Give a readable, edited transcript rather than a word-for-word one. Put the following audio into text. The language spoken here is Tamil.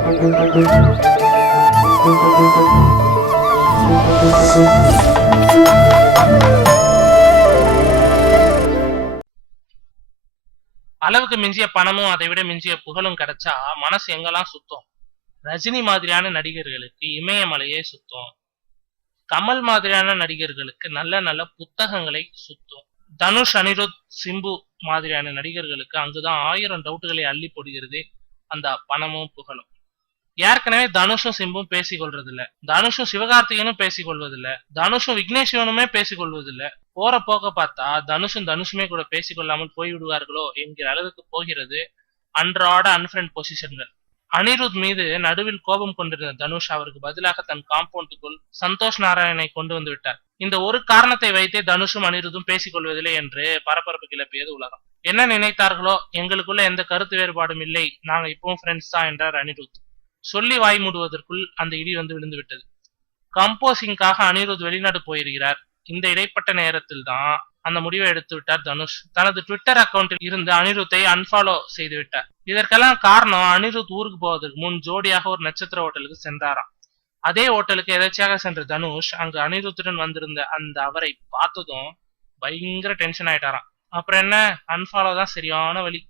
அளவுக்கு மிஞ்சிய பணமும் அதை விட மிஞ்சிய புகழும் கிடைச்சா மனசு எங்கெல்லாம் சுத்தம். ரஜினி மாதிரியான நடிகர்களுக்கு இமயமலையே சுத்தம். கமல் மாதிரியான நடிகர்களுக்கு நல்ல நல்ல புத்தகங்களை சுத்தம். தனுஷ், அனிருத், சிம்பு மாதிரியான நடிகர்களுக்கு அங்குதான் 1000 டவுட்டுகளை அள்ளி போடுகிறது அந்த பணமும் புகழும். ஏற்கனவே தனுஷும் சிம்பும் பேசிக் கொள்றதில்ல. தனுஷும் சிவகார்த்திகேயனும் பேசிக் கொள்வதில்ல. தனுஷும் விக்னேஷ் சிவனுமே பேசிக் கொள்வதில்ல. போற போக்க பார்த்தா தனுஷுமே கூட பேசிக் கொள்ளாமல் போய்விடுவார்களோ என்கிற அளவுக்கு போகிறது அன்றாட அன்ஃப்ரெண்ட் பொசிஷன்கள். அனிருத் மீது நடுவில் கோபம் கொண்டிருந்த தனுஷ் அவருக்கு பதிலாக தன் காம்பவுண்டுக்குள் சந்தோஷ் நாராயணனை கொண்டு வந்து விட்டார். இந்த ஒரு காரணத்தை வைத்தே தனுஷும் அனிருத்தும் பேசிக் கொள்வதில்லை என்று பரபரப்பு கிளப்பியது உலகம். என்ன நினைத்தார்களோ, எங்களுக்குள்ள எந்த கருத்து வேறுபாடும் இல்லை, நாங்க இப்பவும் ஃப்ரெண்ட்ஸ் தான் என்றார் அனிருத். சொல்லி வாய் மூடுவதற்குள் அந்த இடி வந்து விழுந்து விட்டது. கம்போசிங்காக அனிருத் வெளிநாடு போயிருக்கிறார். இந்த இடைப்பட்ட நேரத்தில் தான் அந்த முடிவை எடுத்து விட்டார் தனுஷ். தனது ட்விட்டர் அக்கவுண்டில் இருந்து அனிருத்தை அன்ஃபாலோ செய்து விட்டார். இதற்கெல்லாம் காரணம், அனிருத் ஊருக்கு போவதற்கு முன் ஜோடியாக ஒரு நட்சத்திர ஹோட்டலுக்கு சென்றாராம். அதே ஹோட்டலுக்கு எதேர்ச்சியாக சென்ற தனுஷ் அங்கு அனிருத்துடன் வந்திருந்த அந்த அவரை பார்த்ததும் பயங்கர டென்ஷன் ஆயிட்டாராம். அப்புறம் என்ன, அன்ஃபாலோ தான் சரியான வழி.